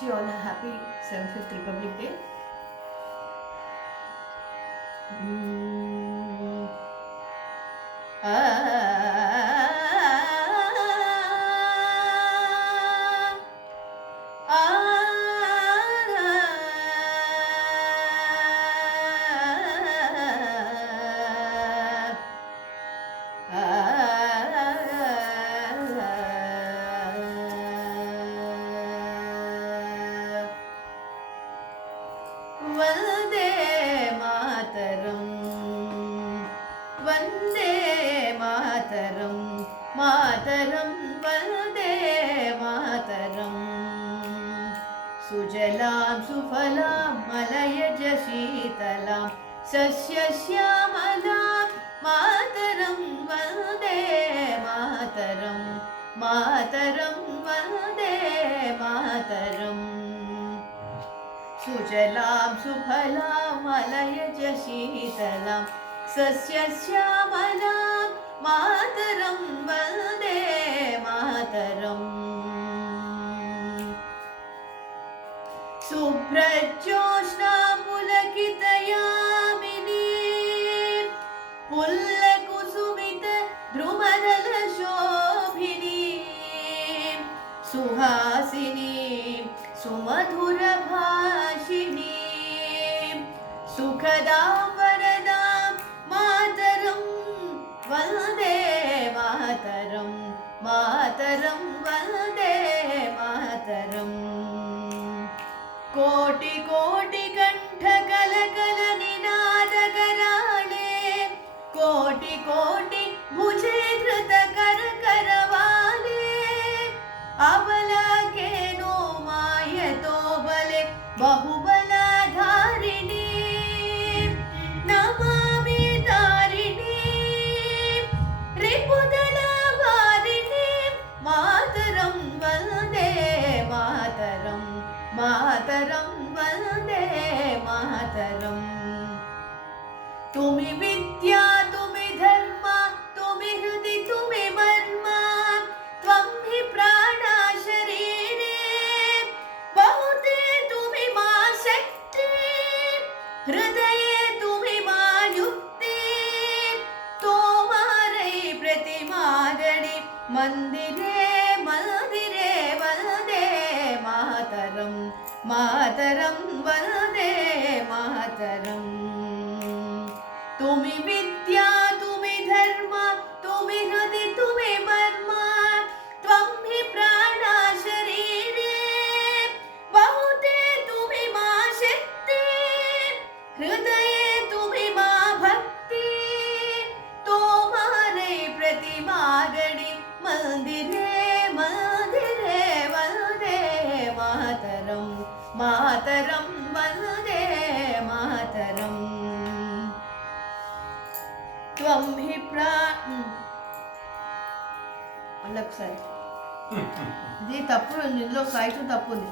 wish you all a happy 75th Republic Day. वन्दे मातरं वन्दे मातरं मातरं वन्दे मातरं सुजलां सुफलां मलयज शीतलां सस्यश्यामलां मातरं वन्दे मातरं मातरं वन्दे मातरम् सुजलां सुफलां मलयज शीतलां सस्यश्यामलां मातरं वन्दे मातरम् शुभ्रज्योत्स्ना पुलकितयामिनी पुल्लकुसुमित द्रुमदलशोभिनी सुहासिनी सुमधुरभाषिणी सुखदां वरदां मातरं वन्दे मातरं मातरं वन्दे मातरम् कोटि कोटि कंठ कल कल निनाद कराळे कोटि कोटि भुजे धृत कर करवाले अबलकेनो मायतो बले बहुबलधारिणी नमामि तारिणी रिपुदलवारिणी मातरं वन्दे मातरं मातरं वन्दे मातरम् तुमि विद्या तुमि धर्म तुमि हृदि तुमि मर्म त्वं हि प्राणा शरीरे बहुते तुमि मा शक्ति हृदये तुमि मा युक्ति तोमारै प्रतिमागणि मंदिरे मंदिरे वन्दे मातरं मातरं वन्दे मातरम् तुमि विद्या तुमि धर्म तुमि हृदि तुमि मर्म त्वं हि प्राणा शरीरे बहुते तुमि मा शक्ति हृदये तुमि मा भक्ति तोमारै प्रतिमागणि मंदिरे मंदिरे वन्दे मातरं मातरं वन्दे मातरम् त्वं हि अलग साइड ఇది తప్పు ఉంది ఇందులో సైట్ తప్పు ఉంది